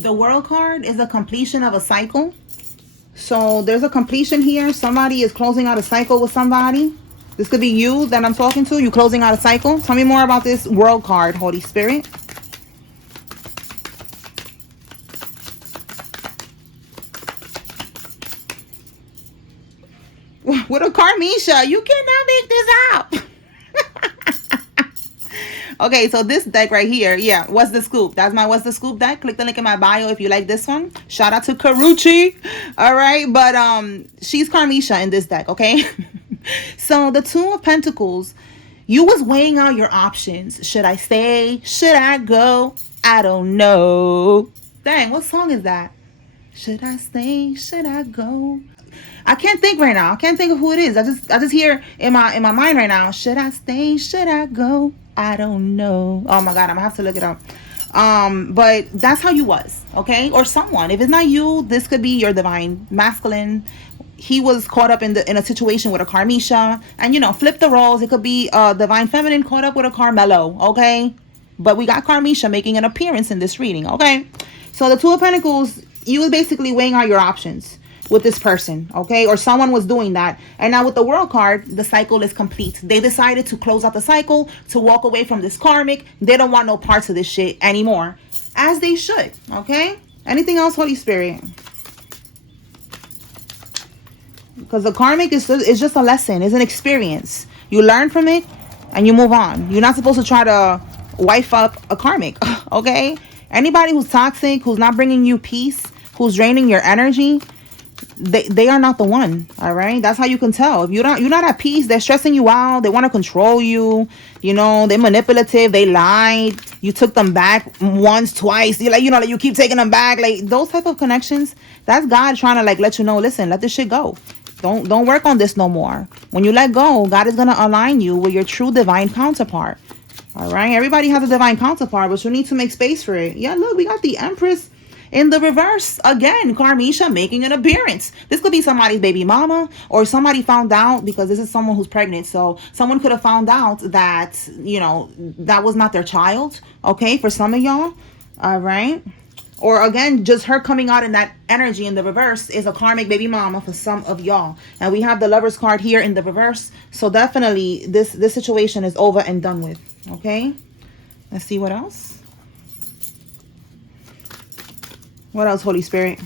The World card is a completion of a cycle. So there's a completion here. Somebody is closing out a cycle with somebody. This could be you that I'm talking to. You closing out a cycle. Tell me more about this World card, Holy Spirit. With a Karmisha, you cannot make this up. Okay, so this deck right here, yeah, what's the scoop? That's my what's the scoop deck. Click the link in my bio if you like this one. Shout out to Karuchi. All right, but she's Karmisha in this deck, okay? So the Two of Pentacles, you was weighing out your options. Should I stay? Should I go? I don't know. Dang, what song is that? Should I stay? Should I go? I can't think right now. I can't think of who it is. I just hear in my mind right now. Should I stay? Should I go? I don't know. Oh my God, I'm gonna have to look it up. But that's how you was, okay? Or someone. If it's not you, this could be your divine masculine. He was caught up in a situation with a Karmisha, and flip the roles. It could be a divine feminine caught up with a Carmelo, okay? But we got Karmisha making an appearance in this reading, okay? So the Two of Pentacles, you was basically weighing out your options with this person, okay? Or someone was doing that. And now with the World card, the cycle is complete. They decided to close out the cycle, to walk away from this karmic. They don't want no parts of this shit anymore. As they should, okay? Anything else, Holy Spirit? Because the karmic is just a lesson. It's an experience. You learn from it and you move on. You're not supposed to try to wife up a karmic, okay? Anybody who's toxic, who's not bringing you peace, who's draining your energy, they are not the one. All right, that's how you can tell. If you're not at peace, they're stressing you out, they want to control you, they're manipulative, they lied, you took them back once, twice, you're like, like you keep taking them back, like those type of connections. That's God trying to like let you know, listen, let this shit go. Don't work on this no more. When you let go, God is gonna align you with your true divine counterpart. All right, everybody has a divine counterpart, but you need to make space for it. Yeah, look, we got the Empress in the reverse again. Karmisha making an appearance. This could be somebody's baby mama, or somebody found out, because this is someone who's pregnant, so someone could have found out that that was not their child, okay, for some of y'all. All right, or again, just her coming out in that energy in the reverse is a karmic baby mama for some of y'all. And we have the Lovers card here in the reverse, so definitely this situation is over and done with. Okay, let's see what else. What else, Holy Spirit?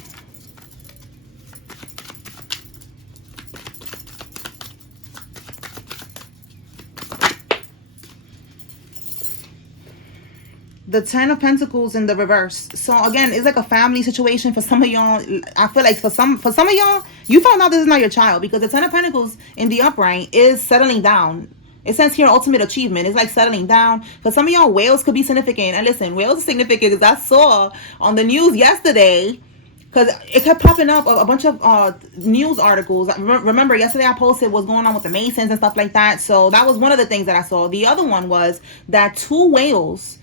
The Ten of Pentacles in the reverse. So again, it's like a family situation for some of y'all. I feel like for some of y'all, you found out this is not your child, because the Ten of Pentacles in the upright is settling down. It says here ultimate achievement. It's like settling down. For some of y'all, whales could be significant. And listen, whales are significant because I saw on the news yesterday, because it kept popping up a bunch of news articles. Remember, yesterday I posted what's going on with the Masons and stuff like that. So that was one of the things that I saw. The other one was that 2 whales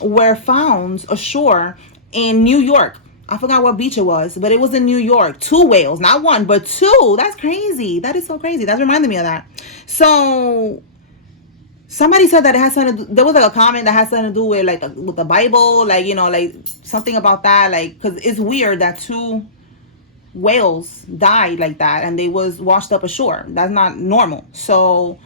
were found ashore in New York. I forgot what beach it was, but it was in New York. 2 whales, not 1, but 2. That's crazy. That is so crazy. That's reminding me of that. So somebody said that it has something to do, there was like a comment that has something to do with like with the Bible, like like something about that, like, because it's weird that 2 whales died like that and they was washed up ashore. That's not normal. So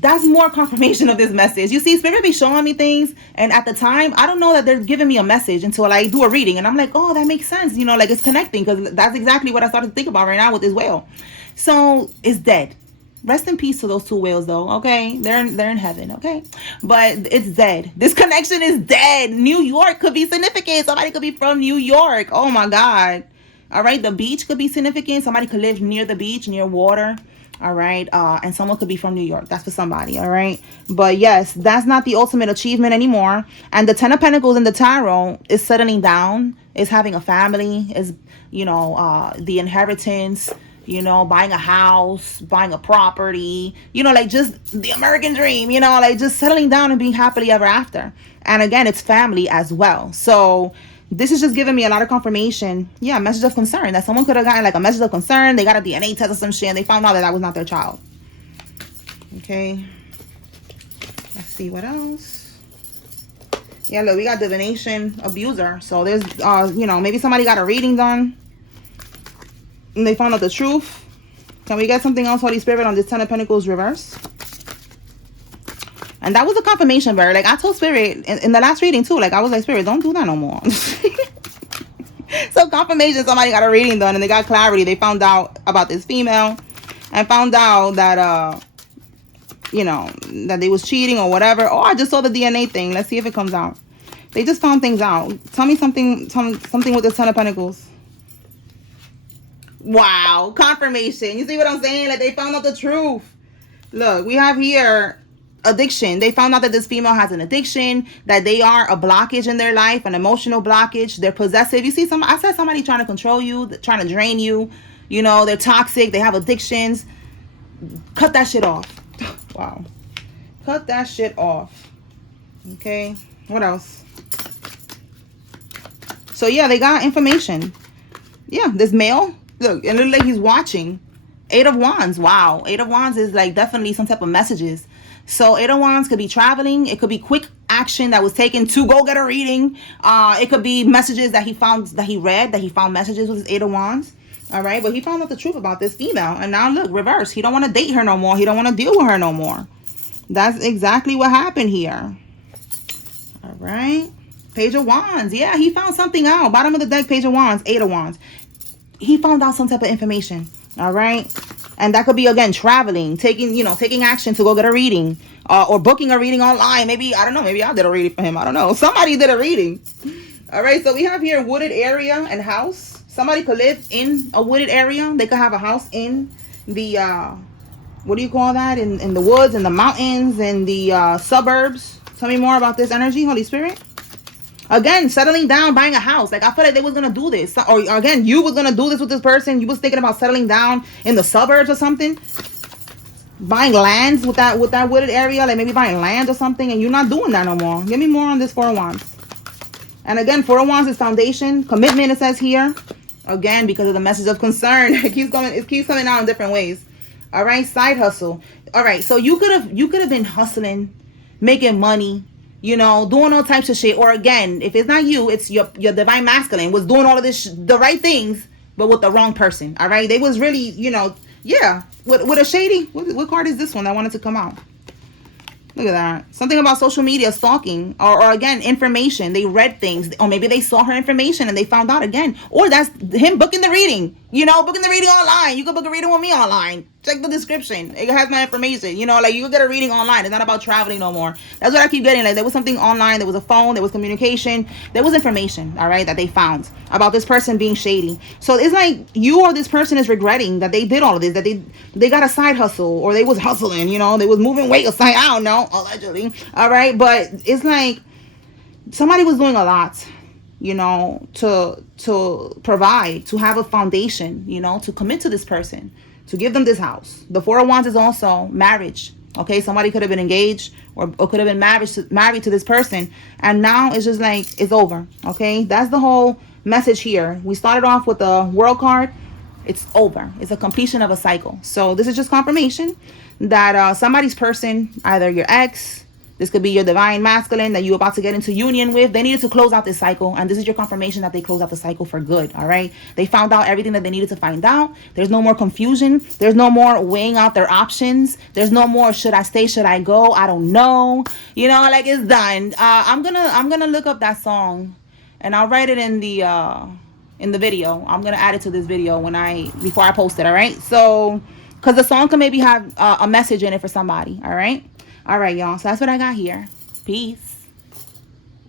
that's more confirmation of this message. You see, Spirit be showing me things, and at the time, I don't know that they're giving me a message until I do a reading, and I'm like, oh, that makes sense. Like it's connecting, because that's exactly what I started to think about right now with this whale. So it's dead. Rest in peace to those 2 whales, though. Okay, they're in heaven. Okay, but it's dead. This connection is dead. New York could be significant. Somebody could be from New York. Oh my God. All right, the beach could be significant. Somebody could live near the beach, near water. All right, and someone could be from New York. That's for somebody. All right, but yes, that's not the ultimate achievement anymore. And the Ten of Pentacles in the tarot is settling down, is having a family, is the inheritance, buying a house, buying a property, like just the American dream, like just settling down and being happily ever after. And again, it's family as well. So this is just giving me a lot of confirmation. Yeah, message of concern. That someone could have gotten like a message of concern. They got a DNA test or some shit and they found out that was not their child. Okay. Let's see what else. Yeah, look, we got divination abuser. So there's, you know, maybe somebody got a reading done and they found out the truth. Can we get something else, Holy Spirit, on this Ten of Pentacles reverse? And that was a confirmation, Bird. Like, I told Spirit in the last reading, too. Like, I was like, Spirit, don't do that no more. So, confirmation, somebody got a reading done and they got clarity. They found out about this female and found out that, you know, that they was cheating or whatever. Oh, I just saw the DNA thing. Let's see if it comes out. They just found things out. Tell me something with the Ten of Pentacles. Wow, confirmation. You see what I'm saying? Like, they found out the truth. Look, we have here addiction. They found out that this female has an addiction, that they are a blockage in their life, an emotional blockage. They're possessive. You see, I said somebody trying to control you, trying to drain you. You know, they're toxic. They have addictions. Cut that shit off. Wow. Cut that shit off. Okay. What else? So, yeah, they got information. Yeah, this male. Look, it looks like he's watching. Eight of Wands. Wow. Eight of Wands is like definitely some type of messages. So Eight of Wands could be traveling. It could be quick action that was taken to go get a reading. It could be messages that he found, that he read, that he found messages with his Eight of Wands. All right. But he found out the truth about this female. And now look, reverse. He don't want to date her no more. He don't want to deal with her no more. That's exactly what happened here. All right. Page of Wands. Yeah, he found something out. Bottom of the deck, Page of Wands, Eight of Wands. He found out some type of information. All right. And that could be, again, traveling, taking action to go get a reading, or booking a reading online. Maybe, I don't know, maybe I did a reading for him. I don't know. Somebody did a reading. All right. So we have here wooded area and house. Somebody could live in a wooded area. They could have a house in the, what do you call that? In the woods, in the mountains, in the suburbs. Tell me more about this energy, Holy Spirit. Again, settling down, buying a house. Like, I feel like they was going to do this. Or, again, you was going to do this with this person. You was thinking about settling down in the suburbs or something. Buying lands with that wooded area. Like, maybe buying land or something. And you're not doing that no more. Give me more on this Four of Wands. And, again, Four of Wands is foundation. Commitment, it says here. Again, because of the message of concern. It keeps coming out in different ways. All right. Side hustle. All right. So, you could have been hustling, making money. You know, doing all types of shit. Or again, if it's not you, it's your divine masculine was doing all of this, the right things, but with the wrong person. All right. They was really, you know, yeah. With a shady, what card is this one that wanted to come out? Look at that. Something about social media stalking, or again, information. They read things, or maybe they saw her information and they found out again. Or that's him booking the reading. You know, booking the reading online. You can book a reading with me online. Check the description. It has my information. You know, like, you can get a reading online. It's not about traveling no more. That's what I keep getting. Like, there was something online. There was a phone. There was communication. There was information, all right, that they found about this person being shady. So it's like you or this person is regretting that they did all of this, that they got a side hustle, or they was hustling, you know, they was moving weight aside. I don't know, allegedly. All right. But it's like somebody was doing a lot, you know, to provide, to have a foundation, you know, to commit to this person, to give them this house. The Four of Wands is also marriage. Okay, somebody could have been engaged or could have been married to this person, and now it's just like it's over. Okay, that's the whole message here. We started off with the World card. It's over. It's a completion of a cycle. So this is just confirmation that somebody's person, either your ex, this could be your divine masculine that you're about to get into union with, they needed to close out this cycle. And this is your confirmation that they closed out the cycle for good. All right. They found out everything that they needed to find out. There's no more confusion. There's no more weighing out their options. There's no more, should I stay? Should I go? I don't know. You know, like, it's done. I'm gonna look up that song and I'll write it in the video. I'm gonna add it to this video before I post it. All right. So, because the song can maybe have a message in it for somebody. All right. All right, y'all. So that's what I got here. Peace.